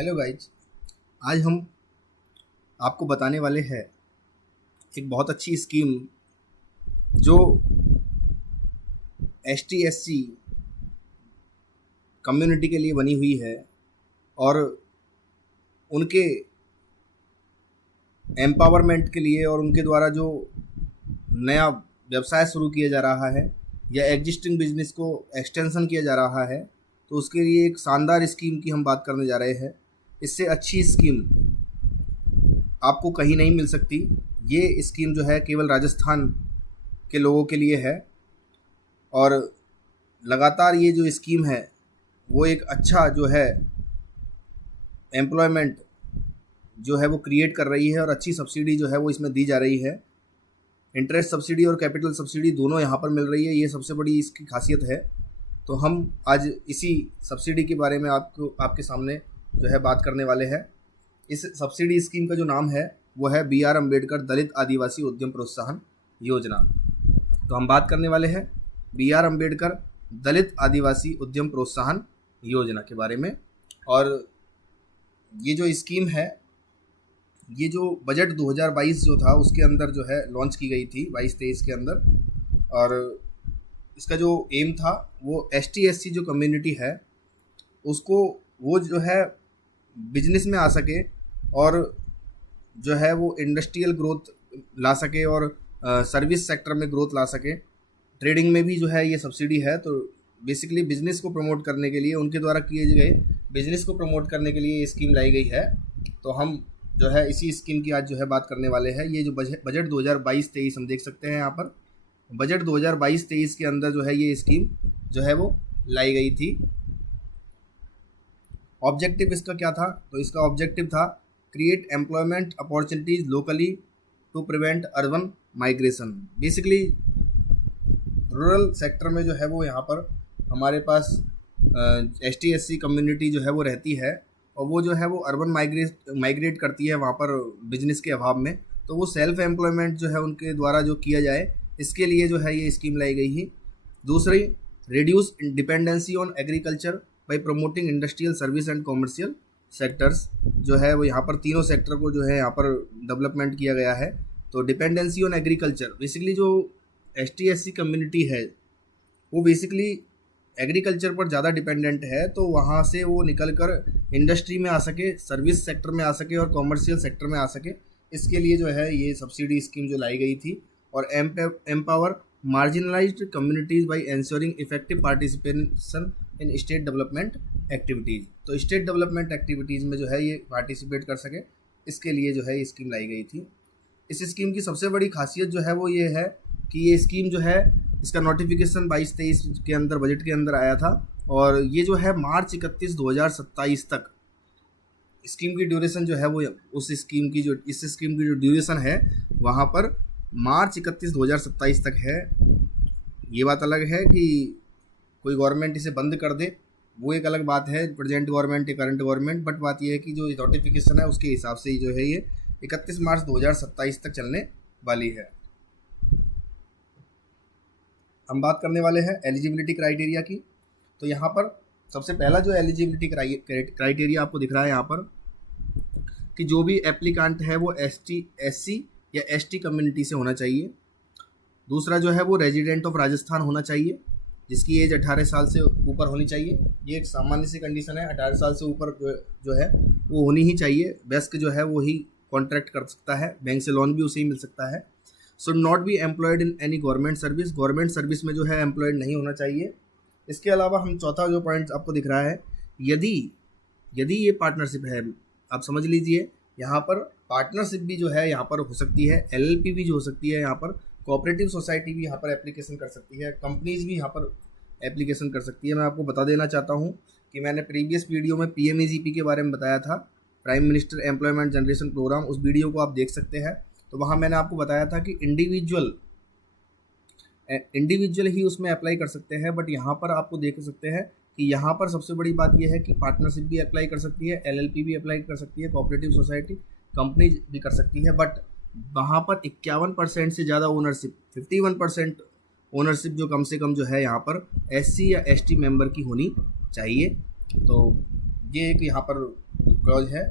Hello guys. आज हम आपको बताने वाले हैं एक बहुत अच्छी स्कीम जो S T S C community के लिए बनी हुई है और उनके एम्पावरमेंट के लिए और उनके द्वारा जो नया व्यवसाय शुरू किया जा रहा है या एग्जिस्टिंग बिजनेस को एक्सटेंशन किया जा रहा है, तो उसके लिए एक शानदार स्कीम की हम बात करने जा रहे हैं। इससे अच्छी स्कीम आपको कहीं नहीं मिल सकती। ये स्कीम जो है केवल राजस्थान के लोगों के लिए है और लगातार ये जो स्कीम है वो एक अच्छा जो है एम्प्लॉयमेंट जो है वो क्रिएट कर रही है और अच्छी सब्सिडी जो है वो इसमें दी जा रही है। इंटरेस्ट सब्सिडी और कैपिटल सब्सिडी दोनों यहाँ पर मिल रही है, ये सबसे बड़ी इसकी खासियत है। तो हम आज इसी सब्सिडी के बारे में आपके सामने जो है बात करने वाले हैं। इस सब्सिडी स्कीम का जो नाम है वो है BR अम्बेडकर दलित आदिवासी उद्यम प्रोत्साहन योजना। तो हम बात करने वाले हैं BR अम्बेडकर दलित आदिवासी उद्यम प्रोत्साहन योजना के बारे में। और ये जो स्कीम है ये जो बजट 2022 जो था उसके अंदर जो है लॉन्च की गई थी 22-23 के अंदर। और इसका जो एम था वो ST/SC जो कम्युनिटी है उसको वो जो है बिजनेस में आ सके और जो है वो इंडस्ट्रियल ग्रोथ ला सके और सर्विस सेक्टर में ग्रोथ ला सके। ट्रेडिंग में भी जो है ये सब्सिडी है। तो बेसिकली बिजनेस को प्रमोट करने के लिए, उनके द्वारा किए गए बिजनेस को प्रमोट करने के लिए ये स्कीम लाई गई है। तो हम जो है इसी स्कीम की आज जो है बात करने वाले हैं। ये जो बजट 2022-23 हम देख सकते हैं यहाँ पर, बजट 2022-23 के अंदर जो है ये स्कीम जो है वो लाई गई थी। ऑब्जेक्टिव इसका क्या था? तो इसका ऑब्जेक्टिव था create employment opportunities locally to prevent urban migration. Basically rural sector में जो है वो यहाँ पर हमारे पास ST/SC कम्युनिटी जो है वो रहती है और वो जो है वो अर्बन माइग्रेट करती है वहाँ पर बिजनेस के अभाव में। तो वो सेल्फ एम्प्लॉयमेंट जो है उनके द्वारा जो किया जाए, इसके लिए जो है ये स्कीम लाई गई है। दूसरी, reduce dependency on agriculture by promoting industrial service and commercial sectors. जो है वो यहाँ पर तीनों सेक्टर को जो है यहाँ पर डेवलपमेंट किया गया है। तो डिपेंडेंसी ऑन एग्रीकल्चर, बेसिकली जो ST/SC कम्युनिटी है वो बेसिकली एग्रीकल्चर पर ज़्यादा डिपेंडेंट है, तो वहाँ से वो निकल कर इंडस्ट्री में आ सके, सर्विस सेक्टर में आ सके और कॉमर्शियल सेक्टर में आ सके। इसके लिए जो है ये सब्सिडी स्कीम जो लाई गई थी। और empower marginalised communities by ensuring effective participation in state development activities. तो स्टेट डेवलपमेंट एक्टिविटीज़ में जो है ये पार्टिसिपेट कर सके, इसके लिए जो है ये स्कीम लाई गई थी। इस स्कीम की सबसे बड़ी खासियत जो है वो ये है कि ये स्कीम जो है इसका नोटिफिकेशन 22-23 के अंदर बजट के अंदर आया था और ये जो है मार्च 31, 2027 तक स्कीम की ड्यूरेशन जो है वो इस स्कीम की जो ड्यूरेशन है वहाँ पर मार्च 31, 2027 तक है। ये बात अलग है कि कोई गवर्नमेंट इसे बंद कर दे, वो एक अलग बात है, प्रेजेंट गवर्नमेंट या करंट गवर्नमेंट। बट बात ये है कि जो नोटिफिकेशन है उसके हिसाब से ही जो है ये 31 मार्च 2027 तक चलने वाली है। हम बात करने वाले हैं एलिजिबिलिटी क्राइटेरिया की। तो यहाँ पर सबसे पहला जो एलिजिबिलिटी क्राइटेरिया आपको दिख रहा है यहाँ पर कि जो भी एप्लीकांट है वो ST/SC या ST कम्युनिटी से होना चाहिए। दूसरा जो है वो रेजिडेंट ऑफ राजस्थान होना चाहिए, जिसकी एज 18 साल से ऊपर होनी चाहिए। ये एक सामान्य सी कंडीशन है, 18 साल से ऊपर जो है वो होनी ही चाहिए। बेस्क जो है वो ही कॉन्ट्रैक्ट कर सकता है, बैंक से लोन भी उसे ही मिल सकता है। Should not be employed in any government service, government service में जो है एम्प्लॉयड नहीं होना चाहिए। इसके अलावा हम चौथा जो पॉइंट आपको दिख रहा है, यदि ये पार्टनरशिप है, आप समझ लीजिए यहाँ पर पार्टनरशिप भी जो है यहाँ पर हो सकती है, LLP भी जो हो सकती है यहाँ पर, कोऑपरेटिव सोसाइटी भी यहाँ पर एप्लीकेशन कर सकती है, कंपनीज भी यहाँ पर एप्लीकेशन कर सकती है। मैं आपको बता देना चाहता हूँ कि मैंने प्रीवियस वीडियो में PMEGP के बारे में बताया था, prime minister employment generation programme, उस वीडियो को आप देख सकते हैं। तो वहाँ मैंने आपको बताया था कि इंडिविजुअल ही उसमें अप्लाई कर सकते हैं। बट यहाँ पर आपको देख सकते हैं कि यहाँ पर सबसे बड़ी बात यह है कि पार्टनरशिप भी अप्लाई कर सकती है, LLP भी अप्लाई कर सकती है, कोऑपरेटिव सोसाइटी, कंपनी भी कर सकती है। बट वहाँ पर 51% से ज़्यादा ओनरशिप, 51% ओनरशिप जो कम से कम जो है यहाँ पर SC या ST मेंबर की होनी चाहिए। तो ये एक यहाँ पर क्लॉज है।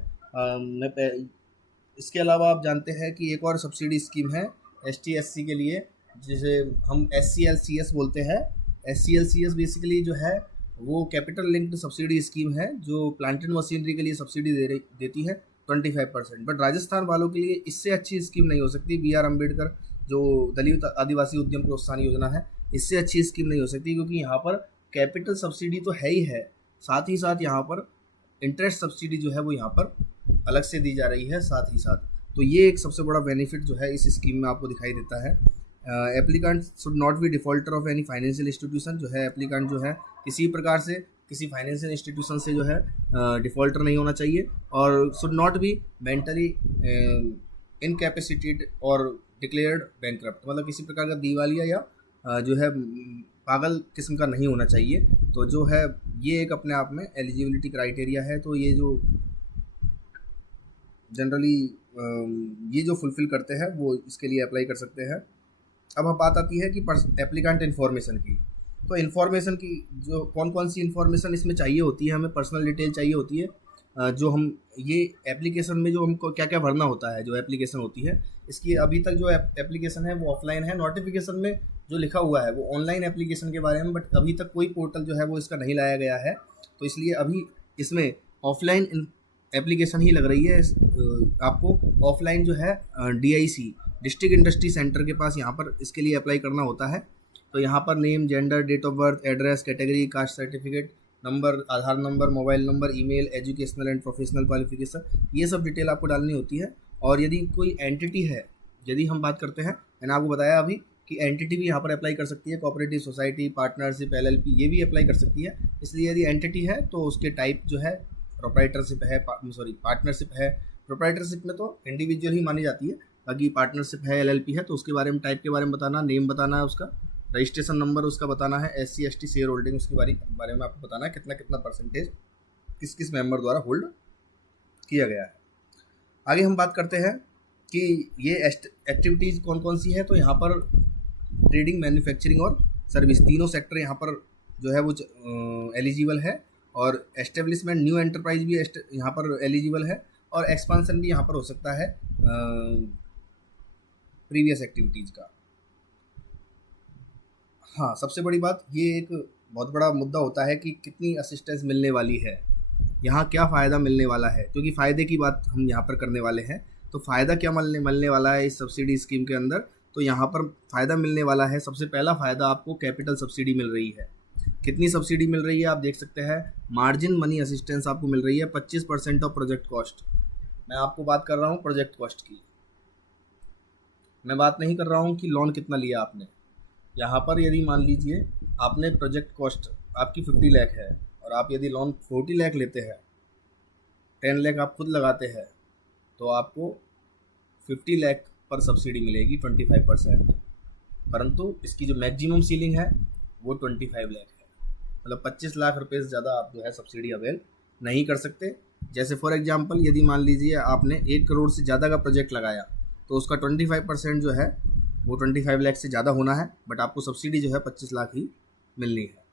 इसके अलावा आप जानते हैं कि एक और सब्सिडी स्कीम है ST SC के लिए, जिसे हम SCLCS बोलते हैं। SCLCS बेसिकली जो है वो कैपिटल लिंक्ड सब्सिडी स्कीम है, जो प्लांट एंड मशीनरी के लिए सब्सिडी देती है 25%। बट राजस्थान वालों के लिए इससे अच्छी स्कीम नहीं हो सकती। BR अम्बेडकर जो दलित आदिवासी उद्यम प्रोत्साहन योजना है, इससे अच्छी स्कीम नहीं हो सकती, क्योंकि यहाँ पर कैपिटल सब्सिडी तो है ही है, साथ ही साथ यहाँ पर इंटरेस्ट सब्सिडी जो है वो यहाँ पर अलग से दी जा रही है साथ ही साथ। तो ये एक सबसे बड़ा बेनिफिट जो है इस स्कीम में आपको दिखाई देता है। Applicant should not be defaulter of any financial institution, जो है एप्लीकेंट जो है किसी प्रकार से किसी फाइनेंशियल इंस्टीट्यूशन से जो है डिफॉल्टर नहीं होना चाहिए, और should not be mentally incapacitated और डिक्लेयर्ड बैंकक्रप्ट, मतलब किसी प्रकार का दिवालिया या जो है पागल किस्म का नहीं होना चाहिए। तो जो है ये एक अपने आप में एलिजिबिलिटी क्राइटेरिया है। तो ये जो जनरली ये जो फुलफ़िल करते हैं वो इसके लिए अप्लाई कर सकते हैं। अब बात आती है कि एप्लीकेंट इन्फॉर्मेशन की। तो इन्फॉर्मेशन की जो कौन कौन सी इन्फॉर्मेशन इसमें चाहिए होती है, हमें पर्सनल डिटेल चाहिए होती है। जो हम ये एप्लीकेशन में जो हमको क्या क्या भरना होता है, जो एप्लीकेशन होती है इसकी अभी तक जो एप्लीकेशन है वो ऑफलाइन है। नोटिफिकेशन में जो लिखा हुआ है वो ऑनलाइन एप्लीकेशन के बारे में, बट अभी तक कोई पोर्टल जो है वो इसका नहीं लाया गया है, तो इसलिए अभी इसमें ऑफलाइन एप्लीकेशन ही लग रही है। आपको ऑफलाइन जो है DIC डिस्ट्रिक्ट इंडस्ट्री सेंटर के पास यहाँ पर इसके लिए अप्लाई करना होता है। तो यहाँ पर name, gender, date of birth, address, category, caste certificate number, Aadhaar number, mobile number, email, educational and professional qualification, ये सब डिटेल आपको डालनी होती है। और यदि कोई एंटिटी है, यदि हम बात करते हैं, मैंने आपको बताया अभी कि एंटिटी भी यहाँ पर अप्लाई कर सकती है, कोऑपरेटिव सोसाइटी, पार्टनरशिप, LLP, ये भी अप्लाई कर सकती है। इसलिए यदि एंटिटी है तो उसके टाइप जो है प्रोप्राइटरशिप है, पार्टनरशिप है। प्रोप्राइटरशिप में तो इंडिविजुअल ही मानी जाती है, बाकी पार्टनरशिप है, LLP है, तो उसके बारे में टाइप के बारे में बताना, नेम बताना है उसका, रजिस्ट्रेशन नंबर उसका बताना है, SC ST शेयर होल्डिंग उसके बारे में आपको बताना है, कितना कितना परसेंटेज किस किस मेंबर द्वारा होल्ड किया गया है। आगे हम बात करते हैं कि ये एक्टिविटीज़ कौन कौन सी है। तो यहाँ पर ट्रेडिंग, मैन्युफैक्चरिंग और सर्विस, तीनों सेक्टर यहाँ पर जो है वो एलिजिबल है, और एस्टेब्लिशमेंट, न्यू एंटरप्राइज भी यहाँ पर एलिजिबल है, और एक्सपांसन भी यहाँ पर हो सकता है प्रीवियस एक्टिविटीज़ का। हाँ, सबसे बड़ी बात ये एक बहुत बड़ा मुद्दा होता है कि कितनी असिस्टेंस मिलने वाली है, यहाँ क्या फ़ायदा मिलने वाला है, क्योंकि फ़ायदे की बात हम यहाँ पर करने वाले हैं। तो फ़ायदा क्या मिलने वाला है इस सब्सिडी स्कीम के अंदर। तो यहाँ पर फ़ायदा मिलने वाला है, सबसे पहला फ़ायदा आपको कैपिटल सब्सिडी मिल रही है। कितनी सब्सिडी मिल रही है आप देख सकते हैं। मार्जिन मनी असिस्टेंस आपको मिल रही है 25% ऑफ प्रोजेक्ट कॉस्ट। मैं आपको बात कर रहा हूँ प्रोजेक्ट कॉस्ट की, मैं बात नहीं कर रहा हूँ कि लोन कितना लिया आपने। यहाँ पर यदि मान लीजिए आपने प्रोजेक्ट कॉस्ट आपकी 50 लाख है, और आप यदि लोन 40 लाख लेते हैं, 10 लाख आप खुद लगाते हैं, तो आपको 50 लाख पर सब्सिडी मिलेगी 25%। परंतु इसकी जो मैक्सिमम सीलिंग है वो 25 लाख है, मतलब 25 लाख रुपए से ज़्यादा आप जो है सब्सिडी अवेल नहीं कर सकते। जैसे फॉर एग्जांपल यदि मान लीजिए आपने 1 करोड़ से ज़्यादा का प्रोजेक्ट लगाया, तो उसका 25% जो है वो 25 लाख से ज़्यादा होना है, बट आपको सब्सिडी जो है 25 लाख ही मिलनी है,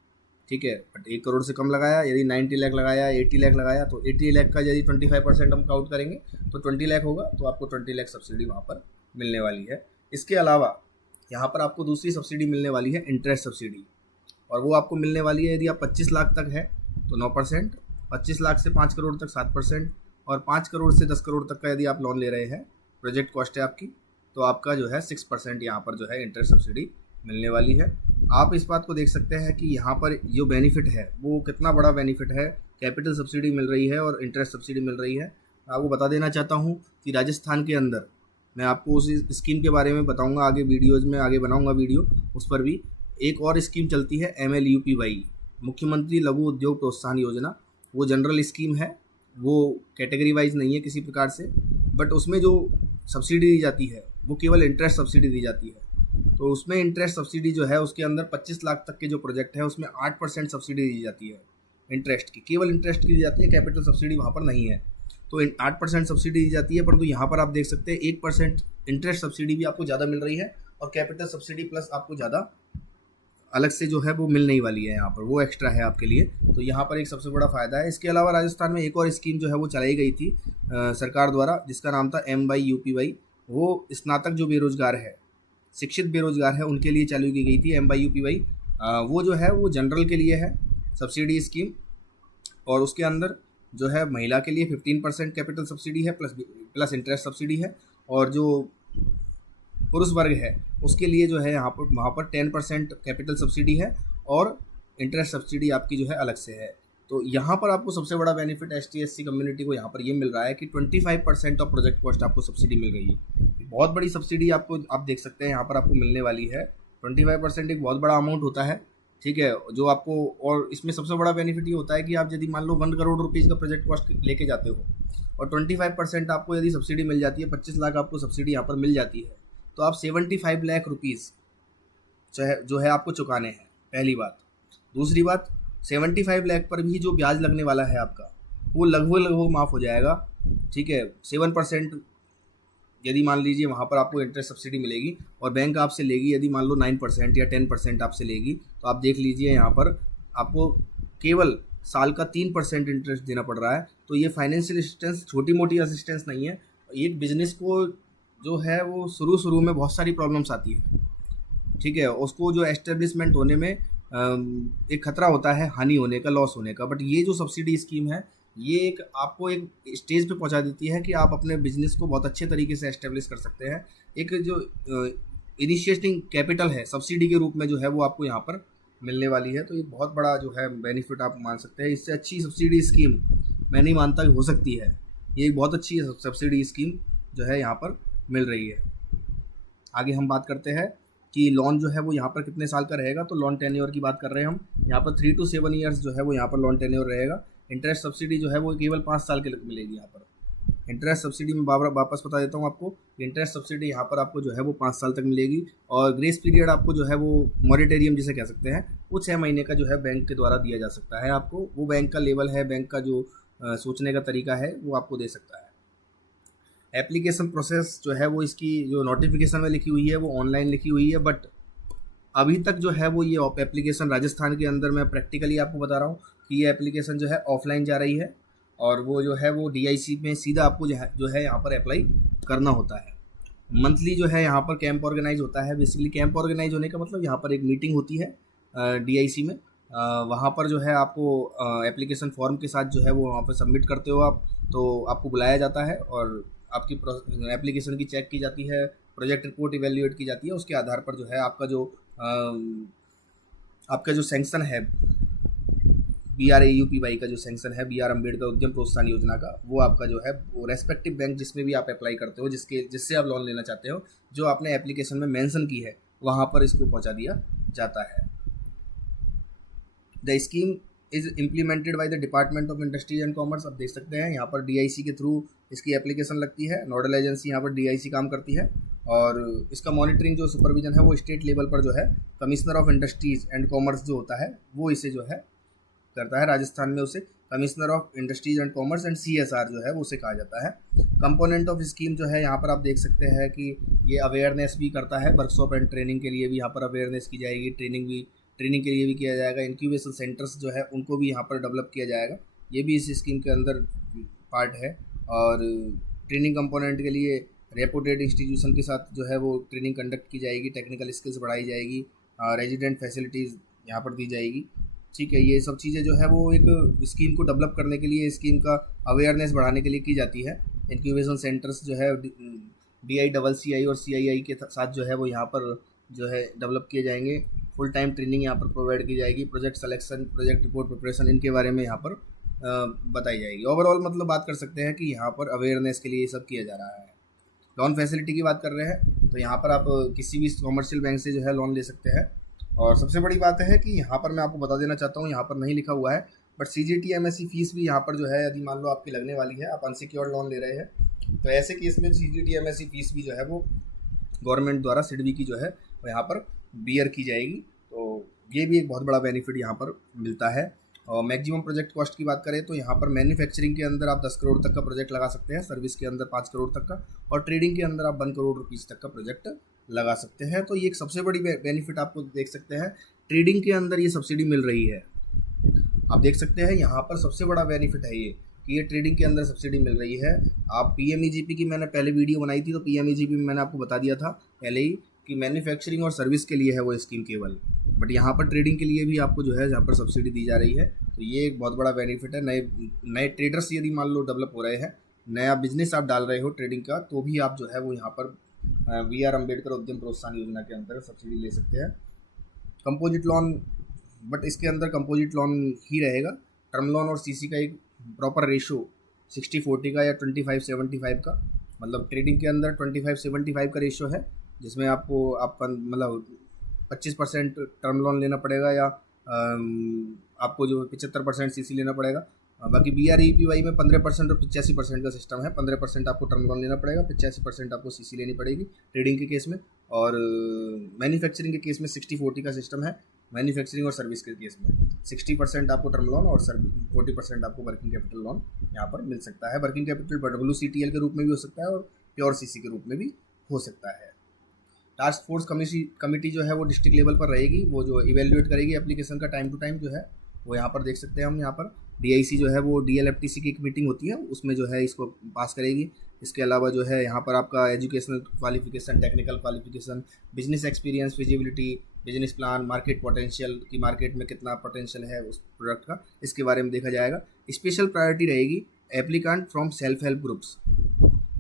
ठीक है। बट 1 करोड़ से कम लगाया, यदि 90 लाख लगाया, 80 लाख लगाया, तो 80 लाख का यदि 25% हम काउंट करेंगे तो 20 लाख होगा, तो आपको 20 लाख सब्सिडी वहाँ पर मिलने वाली है। इसके अलावा यहाँ पर आपको दूसरी सब्सिडी मिलने वाली है इंटरेस्ट सब्सिडी, और वो आपको मिलने वाली है यदि आप 25 लाख तक है तो 9%, 25 लाख से 5 करोड़ तक 7%, और 5 करोड़ से 10 करोड़ तक का यदि आप लोन ले रहे हैं, प्रोजेक्ट कॉस्ट है आपकी, तो आपका जो है 6% यहाँ पर जो है इंटरेस्ट सब्सिडी मिलने वाली है। आप इस बात को देख सकते हैं कि यहाँ पर जो बेनिफिट है वो कितना बड़ा बेनिफिट है। कैपिटल सब्सिडी मिल रही है और इंटरेस्ट सब्सिडी मिल रही है। आपको बता देना चाहता हूँ कि राजस्थान के अंदर मैं आपको उस स्कीम के बारे में बताऊँगा, आगे वीडियोज़ में आगे बनाऊँगा वीडियो उस पर भी। एक और स्कीम चलती है MLUPY, मुख्यमंत्री लघु उद्योग प्रोत्साहन योजना। वो जनरल स्कीम है, वो कैटेगरी वाइज नहीं है किसी प्रकार से, बट उसमें जो सब्सिडी दी जाती है वो केवल इंटरेस्ट सब्सिडी दी जाती है। तो उसमें इंटरेस्ट सब्सिडी जो है उसके अंदर 25 लाख तक के जो प्रोजेक्ट है उसमें 8% सब्सिडी दी जाती है इंटरेस्ट की, केवल इंटरेस्ट की दी जाती है, कैपिटल सब्सिडी वहाँ पर नहीं है। तो 8% सब्सिडी दी जाती है, परंतु यहाँ पर आप देख सकते हैं 1% इंटरेस्ट सब्सिडी भी आपको ज़्यादा मिल रही है, और कैपिटल सब्सिडी प्लस आपको ज़्यादा अलग से जो है वो मिल नहीं वाली है यहाँ पर, वो एक्स्ट्रा है आपके लिए। तो यहाँ पर एक सबसे बड़ा फ़ायदा है। इसके अलावा राजस्थान में एक और स्कीम जो है वो चलाई गई थी सरकार द्वारा, जिसका नाम था MYUPY। वो स्नातक जो बेरोजगार है, शिक्षित बेरोजगार है, उनके लिए चालू की गई थी MYUPY। वो जो है वो जनरल के लिए है सब्सिडी स्कीम, और उसके अंदर जो है महिला के लिए 15% कैपिटल सब्सिडी है, प्लस इंटरेस्ट सब्सिडी है, और जो पुरुष वर्ग है उसके लिए जो है वहाँ पर 10% कैपिटल सब्सिडी है, और इंटरेस्ट सब्सिडी आपकी जो है अलग से है। तो यहाँ पर आपको सबसे बड़ा बेनिफिट ST/SC कम्युनिटी को यहाँ पर ये मिल रहा है कि 25% ऑफ प्रोजेक्ट कॉस्ट आपको सब्सिडी मिल रही है। बहुत बड़ी सब्सिडी आपको, आप देख सकते हैं यहाँ पर आपको मिलने वाली है। 25% एक बहुत बड़ा अमाउंट होता है, ठीक है, जो आपको। और इसमें सबसे बड़ा बेनिफिट ये होता है कि आप यदि मान लो 1 करोड़ रुपीज़ का प्रोजेक्ट कॉस्ट लेके जाते हो और 25% आपको यदि सब्सिडी मिल जाती है, 25 लाख आपको सब्सिडी यहाँ पर मिल जाती है, तो आप 75 लाख रुपीज़ जो है आपको चुकाने हैं, पहली बात। दूसरी बात, 75 लाख पर भी जो ब्याज लगने वाला है आपका, वो लगभग माफ़ हो जाएगा, ठीक है। 7% यदि मान लीजिए वहाँ पर आपको इंटरेस्ट सब्सिडी मिलेगी, और बैंक आपसे लेगी यदि मान लो 9% या 10% आपसे लेगी, तो आप देख लीजिए यहाँ पर आपको केवल साल का 3% इंटरेस्ट देना पड़ रहा है। तो ये फाइनेंशियल असिस्टेंस छोटी मोटी असिस्टेंस नहीं है। एक बिजनेस को जो है वो शुरू में बहुत सारी प्रॉब्लम्स आती है, ठीक है, उसको जो एस्टेब्लिशमेंट होने में एक खतरा होता है हानि होने का, लॉस होने का। बट ये जो सब्सिडी स्कीम है, ये एक आपको एक स्टेज पे पहुंचा देती है कि आप अपने बिजनेस को बहुत अच्छे तरीके से एस्टेब्लिश कर सकते हैं। एक जो इनिशिएटिंग कैपिटल है सब्सिडी के रूप में जो है वो आपको यहाँ पर मिलने वाली है। तो ये बहुत बड़ा जो है बेनिफिट आप मान सकते हैं। इससे अच्छी सब्सिडी स्कीम मैं नहीं मानता कि हो सकती है। ये एक बहुत अच्छी सब्सिडी स्कीम जो है यहाँ पर मिल रही है। आगे हम बात करते हैं कि लोन जो है वो यहाँ पर कितने साल का रहेगा। तो लोन टेन्योर की बात कर रहे हैं हम। यहाँ पर 3 to 7 ईयर्स जो है वो यहाँ पर लोन टेन्योर रहेगा। इंटरेस्ट सब्सिडी जो है वो केवल 5 साल के लिए मिलेगी यहाँ पर। इंटरेस्ट सब्सिडी में वापस बता देता हूँ आपको। इंटरेस्ट सब्सिडी यहाँ पर आपको जो है वो 5 साल तक मिलेगी, और ग्रेस पीरियड आपको जो है वो मॉरेटोरियम जिसे कह सकते हैं, वो 6 महीने का जो है बैंक के द्वारा दिया जा सकता है आपको। वो बैंक का लेवल है, बैंक का जो सोचने का तरीका है वो आपको दे सकता है। एप्लीकेशन प्रोसेस जो है वो इसकी जो नोटिफिकेशन में लिखी हुई है वो ऑनलाइन लिखी हुई है, बट अभी तक जो है वो ये एप्लीकेशन राजस्थान के अंदर मैं प्रैक्टिकली आपको बता रहा हूँ कि ये एप्लीकेशन जो है ऑफलाइन जा रही है, और वो जो है वो DIC में सीधा आपको जो है यहाँ पर अप्लाई करना होता है। मंथली जो है यहाँ पर कैंप ऑर्गेनाइज होता है। बेसिकली कैंप ऑर्गेनाइज होने का मतलब यहाँ पर एक मीटिंग होती है DIC में। वहाँ पर जो है आपको एप्लीकेशन फॉर्म के साथ जो है वो वहाँ पर सबमिट करते हो आप, तो आपको बुलाया जाता है और आपकी एप्लीकेशन की चेक की जाती है, प्रोजेक्ट रिपोर्ट इवेल्युएट की जाती है। उसके आधार पर जो है आपका जो सैंक्शन है BRAUPY का जो सैंक्शन है, BR अम्बेडकर उद्यम प्रोत्साहन योजना का, वो आपका जो है वो रेस्पेक्टिव बैंक जिसमें भी आप अप्लाई करते हो, जिससे आप लोन लेना चाहते हो, जो आपने एप्लीकेशन में मेंशन की है, वहाँ पर इसको पहुँचा दिया जाता है। The scheme is implemented by the department of industry and commerce. आप देख सकते हैं यहाँ पर DIC के थ्रू इसकी एप्लीकेशन लगती है। नोडल एजेंसी यहाँ पर DIC काम करती है, और इसका मॉनिटरिंग जो सुपरविजन है वो स्टेट लेवल पर जो है commissioner of industries and commerce जो होता है वो इसे जो है करता है। राजस्थान में उसे commissioner of industries and commerce and CSR जो है वो उसे कहा जाता है। कंपोनेंट ऑफ स्कीम जो है यहाँ पर आप देख सकते हैं कि ये अवेयरनेस भी करता है। वर्कशॉप एंड ट्रेनिंग के लिए भी यहाँ पर अवेयरनेस की जाएगी, ट्रेनिंग के लिए भी किया जाएगा। इंक्यूबेशन सेंटर्स जो है उनको भी यहाँ पर डेवलप किया जाएगा, ये भी इस स्कीम के अंदर पार्ट है। और ट्रेनिंग कंपोनेंट के लिए रेपुटेड इंस्टीट्यूशन के साथ जो है वो ट्रेनिंग कंडक्ट की जाएगी, टेक्निकल स्किल्स बढ़ाई जाएगी, रेजिडेंट फैसिलिटीज़ यहाँ पर दी जाएगी, ठीक है। ये सब चीज़ें जो है वो एक स्कीम को डेवलप करने के लिए, स्कीम का अवेयरनेस बढ़ाने के लिए की जाती है। इंक्यूबेशन सेंटर्स जो है DICCI और CII के साथ जो है वो यहाँ पर जो है डेवलप किए जाएंगे। फुल टाइम ट्रेनिंग यहाँ पर प्रोवाइड की जाएगी। Project selection, project report preparation, इनके बारे में यहाँ पर बताई जाएगी। ओवरऑल मतलब बात कर सकते हैं कि यहाँ पर अवेयरनेस के लिए ये सब किया जा रहा है। लोन फैसिलिटी की बात कर रहे हैं तो यहाँ पर आप किसी भी कॉमर्शियल बैंक से जो है लोन ले सकते हैं। और सबसे बड़ी बात है कि यहाँ पर मैं आपको बता देना चाहता हूँ, यहाँ पर नहीं लिखा हुआ है, बट CGT MSE फीस भी यहाँ पर जो है यदि मान लो आपकी लगने वाली है, आप अनसिक्योर्ड लोन ले रहे हैं, तो ऐसे केस में CGT MSE फीस भी जो है वो गवर्नमेंट द्वारा सिडबी की जो है वो यहाँ पर बियर की जाएगी। तो ये भी एक बहुत बड़ा बेनिफिट यहाँ पर मिलता है। और मैक्सिमम प्रोजेक्ट कॉस्ट की बात करें तो यहाँ पर मैन्युफैक्चरिंग के अंदर आप 10 करोड़ तक का प्रोजेक्ट लगा सकते हैं, सर्विस के अंदर 5 करोड़ तक का, और ट्रेडिंग के अंदर आप 1 करोड़ रुपीज़ तक का प्रोजेक्ट लगा सकते हैं। तो ये एक सबसे बड़ी बेनिफिट आपको देख सकते हैं ट्रेडिंग के अंदर ये सब्सिडी मिल रही है। आप देख सकते हैं यहाँ पर सबसे बड़ा बेनिफिट है ये कि ये ट्रेडिंग के अंदर सब्सिडी मिल रही है। आप पीएमईजीपी की मैंने पहले वीडियो बनाई थी, तो पीएमईजीपी में मैंने आपको बता दिया था पहले ही कि मैन्युफैक्चरिंग और सर्विस के लिए है वो स्कीम केवल, बट यहाँ पर ट्रेडिंग के लिए भी आपको जो है यहाँ पर सब्सिडी दी जा रही है। तो ये एक बहुत बड़ा बेनिफिट है। नए नए ट्रेडर्स यदि मान लो डेवलप हो रहे हैं, नया बिजनेस आप डाल रहे हो ट्रेडिंग का, तो भी आप जो है वो यहाँ पर BR अम्बेडकर उद्यम प्रोत्साहन योजना के अंदर सब्सिडी ले सकते हैं। कंपोजिट लोन, बट इसके अंदर कंपोजिट लोन ही रहेगा। टर्म लोन और सीसी का एक प्रॉपर रेशो 60-40 का या 25-75 का, मतलब ट्रेडिंग के अंदर 25-75 का रेशो है, जिसमें आपको आपका मतलब 25% टर्म लोन लेना पड़ेगा या आपको जो 75% सीसी लेना पड़ेगा। बाकी BREPY में 15% और 85% का सिस्टम है। 15% आपको टर्म लोन लेना पड़ेगा, 85% आपको सीसी लेनी पड़ेगी ट्रेडिंग के केस में, और मैन्युफैक्चरिंग के केस में 60-40 का सिस्टम है। मैन्युफैक्चरिंग और सर्विस के केस में 60% आपको टर्म लोन और 40% आपको वर्किंग कैपिटल लोन यहाँ पर मिल सकता है। वर्किंग कैपिटल WCTL के रूप में भी हो सकता है और प्योर सीसी के रूप में भी हो सकता है। टास्क फोर्स कमेटी जो है वो डिस्ट्रिक्ट लेवल पर रहेगी, वो जो इवेल्युएट करेगी एप्लीकेशन का टाइम टू टाइम जो है वो यहाँ पर देख सकते हैं हम। यहाँ पर DIC जो है वो DLFTC की एक मीटिंग होती है, उसमें जो है इसको पास करेगी। इसके अलावा जो है यहाँ पर आपका educational qualification, technical qualification, business experience, feasibility, business plan, market potential की मार्केट में कितना पोटेंशियल है उस प्रोडक्ट का, इसके बारे में देखा जाएगा। स्पेशल प्रायोरिटी रहेगी applicant from self help groups.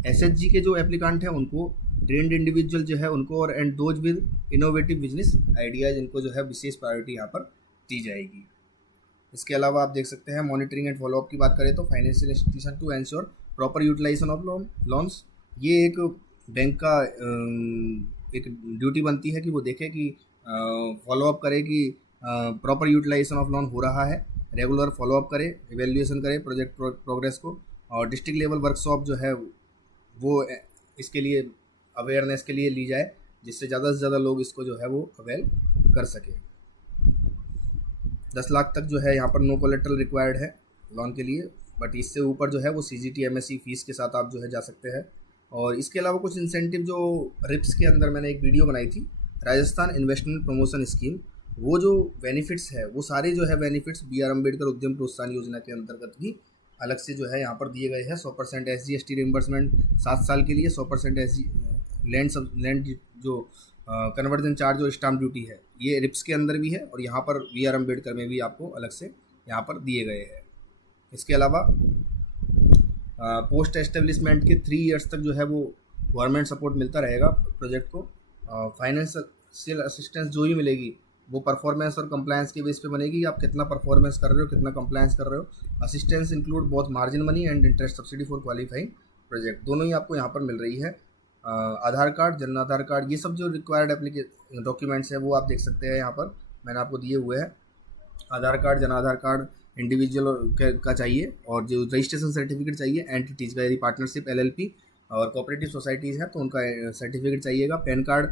SHG के जो एप्लीकांट हैं उनको, ट्रेंड इंडिविजुअल जो है उनको, और and those with innovative business ideas, इनको जो है विशेष प्रायोरिटी यहाँ पर दी जाएगी। इसके अलावा आप देख सकते हैं मॉनिटरिंग एंड फॉलोअप की बात करें तो financial institution to ensure proper utilisation of loans, ये एक बैंक का एक ड्यूटी बनती है कि वो देखे कि फॉलोअप करे कि प्रॉपर यूटिलाइजेशन ऑफ लोन हो रहा है, रेगुलर फॉलोअप करे, इवेल्युएशन करे प्रोजेक्ट प्रोग्रेस को, और डिस्ट्रिक्ट लेवल वर्कशॉप जो है वो इसके लिए अवेयरनेस के लिए ली जाए, जिससे ज़्यादा से ज़्यादा लोग इसको जो है वो अवेल कर सके। 10 लाख तक जो है यहाँ पर नो कोलेट्रल रिक्वायर्ड है लोन के लिए, बट इससे ऊपर जो है वो CGT MSc फीस के साथ आप जो है जा सकते हैं। और इसके अलावा कुछ इंसेंटिव जो रिप्स के अंदर मैंने एक वीडियो बनाई थी, राजस्थान इन्वेस्टमेंट प्रमोशन स्कीम, वो जो बेनिफिट्स है वो सारे जो है बेनिफिट्स BR अम्बेडकर उद्यम प्रोत्साहन योजना के अंतर्गत भी अलग से जो है यहाँ पर दिए गए हैं। 100% SGST रिम्बर्समेंट 7 साल के लिए, 100% लैंड जो कन्वर्जन चार्ज और स्टाम्प ड्यूटी है, ये रिप्स के अंदर भी है, और यहाँ पर BR अम्बेडकर में भी आपको अलग से यहाँ पर दिए गए हैं। इसके अलावा पोस्ट एस्टेब्लिशमेंट के 3 इयर्स तक जो है वो गवर्नमेंट सपोर्ट मिलता रहेगा प्रोजेक्ट को। फाइनेंशियल असिस्टेंस जो ही मिलेगी वो परफॉर्मेंस और कंप्लायंस के बेस पे बनेगी, आप कितना परफॉर्मेंस कर रहे हो, कितना कंप्लायंस कर रहे हो। Assistance include both margin money and interest subsidy for qualifying project, दोनों ही आपको यहाँ पर मिल रही है। आधार कार्ड, जन आधार कार्ड, ये सब जो रिक्वायर्ड डॉक्यूमेंट्स हैं वो आप देख सकते हैं यहाँ पर मैंने आपको दिए हुए हैं। आधार card, Jan Aadhaar card individual का चाहिए, और जो रजिस्ट्रेशन सर्टिफिकेट चाहिए एंटिटीज़ का, यदि पार्टनरशिप LLP और कोऑपरेटिव सोसाइटीज़ हैं तो उनका सर्टिफिकेट चाहिएगा। पैन कार्ड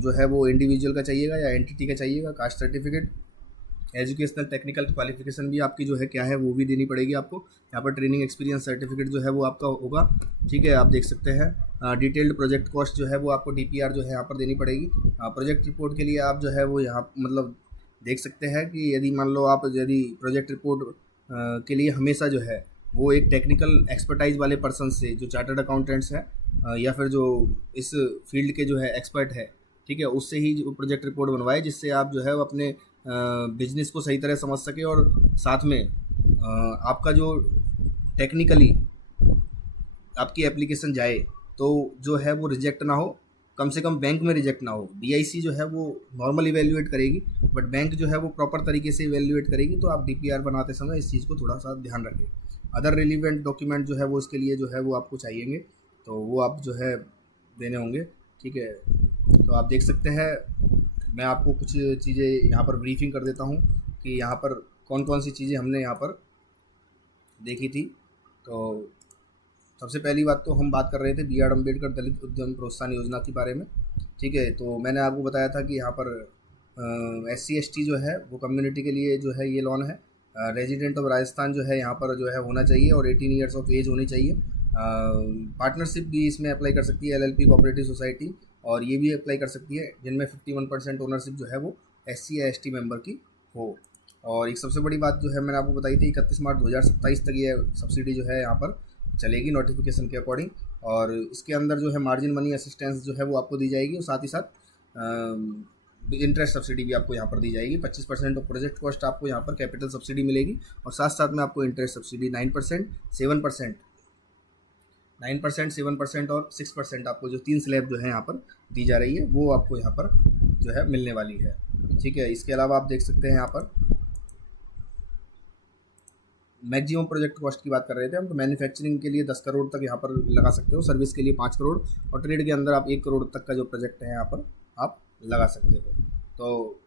जो है वो इंडिविजुअल का चाहिएगा या एंटिटी का चाहिएगा। Caste certificate, educational technical qualification भी आपकी जो है क्या है वो भी देनी पड़ेगी आपको। यहाँ पर ट्रेनिंग एक्सपीरियंस सर्टिफिकेट जो है वो आपका होगा, ठीक है, आप देख सकते हैं। डिटेल्ड प्रोजेक्ट कॉस्ट जो है वो आपको DPR जो है यहाँ पर देनी पड़ेगी। प्रोजेक्ट रिपोर्ट के लिए आप जो है वो यहाँ मतलब देख सकते हैं कि यदि मान लो आप यदि प्रोजेक्ट रिपोर्ट के लिए हमेशा जो है वो एक टेक्निकल एक्सपर्टाइज वाले पर्सन से, जो चार्टर्ड अकाउंटेंट्स हैं या फिर जो इस फील्ड के जो है एक्सपर्ट है, ठीक है, उससे ही जो प्रोजेक्ट रिपोर्ट बनवाए, जिससे आप जो है वो अपने बिजनेस को सही तरह समझ सके, और साथ में आपका जो टेक्निकली आपकी एप्लीकेशन जाए तो जो है वो रिजेक्ट ना हो, कम से कम बैंक में रिजेक्ट ना हो। DIC जो है वो नॉर्मल इवेल्युएट करेगी, बट बैंक जो है वो प्रॉपर तरीके से इवेल्युएट करेगी, तो आप DPR बनाते समय इस चीज़ को थोड़ा सा ध्यान रखें। अदर रिलीवेंट डॉक्यूमेंट जो है वो इसके लिए जो है वो आपको चाहिएंगे, तो वो आप जो है देने होंगे, ठीक है। तो आप देख सकते हैं, मैं आपको कुछ चीज़ें यहाँ पर ब्रीफिंग कर देता हूँ कि यहाँ पर कौन कौन सी चीज़ें हमने यहाँ पर देखी थी। तो सबसे पहली बात तो हम बात कर रहे थे BR अम्बेडकर दलित उद्यम प्रोत्साहन योजना के बारे में, ठीक है। तो मैंने आपको बताया था कि यहाँ पर SC/ST जो है वो कम्युनिटी के लिए जो है ये लोन है। रेजिडेंट ऑफ राजस्थान जो है यहाँ पर जो है होना चाहिए, और 18 ईयर्स ऑफ एज होनी चाहिए। पार्टनरशिप भी इसमें अप्लाई कर सकती है LLP कोऑपरेटिव सोसाइटी, और ये भी अप्लाई कर सकती है जिनमें 51% ओनरशिप जो है वो SC या ST मेंबर की हो। और एक सबसे बड़ी बात जो है मैंने आपको बताई थी, 31 मार्च 2027 तक ये सब्सिडी जो है यहाँ पर चलेगी नोटिफिकेशन के अकॉर्डिंग। और इसके अंदर जो है मार्जिन मनी असिस्टेंस जो है वो आपको दी जाएगी, और साथ ही साथ इंटरेस्ट सब्सिडी भी आपको यहाँ पर दी जाएगी। 25% ऑफ प्रोजेक्ट कॉस्ट आपको यहाँ पर कैपिटल सब्सिडी मिलेगी, और साथ साथ में आपको इंटरेस्ट सब्सिडी 9%, 7%, 9%, 7% और 6% आपको जो 3 स्लैब जो है यहाँ पर दी जा रही है वो आपको यहाँ पर जो है मिलने वाली है। ठीक है, इसके अलावा आप देख सकते हैं यहाँ पर मैक्सिमम प्रोजेक्ट कॉस्ट की बात कर रहे थे हम, तो मैन्युफैक्चरिंग के लिए 10 करोड़ तक यहाँ पर लगा सकते हो, सर्विस के लिए 5 करोड़, और ट्रेड के अंदर आप 1 करोड़ तक का जो प्रोजेक्ट है यहाँ पर आप लगा सकते हो। तो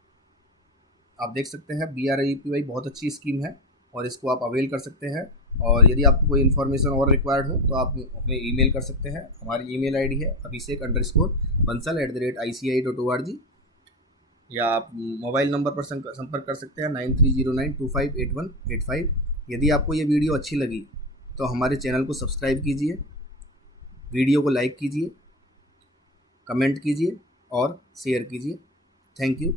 आप देख सकते हैं BREPY बहुत अच्छी स्कीम है, और इसको आप अवेल कर सकते हैं। और यदि आपको कोई इन्फॉर्मेशन और रिक्वायर्ड हो तो आप हमें ईमेल कर सकते हैं। हमारी ईमेल आईडी है abhishek_bansal@ici.org, या आप मोबाइल नंबर पर संपर्क कर सकते हैं 9309258185। यदि आपको ये वीडियो अच्छी लगी तो हमारे चैनल को सब्सक्राइब कीजिए, वीडियो को लाइक कीजिए, कमेंट कीजिए और शेयर कीजिए। Thank you.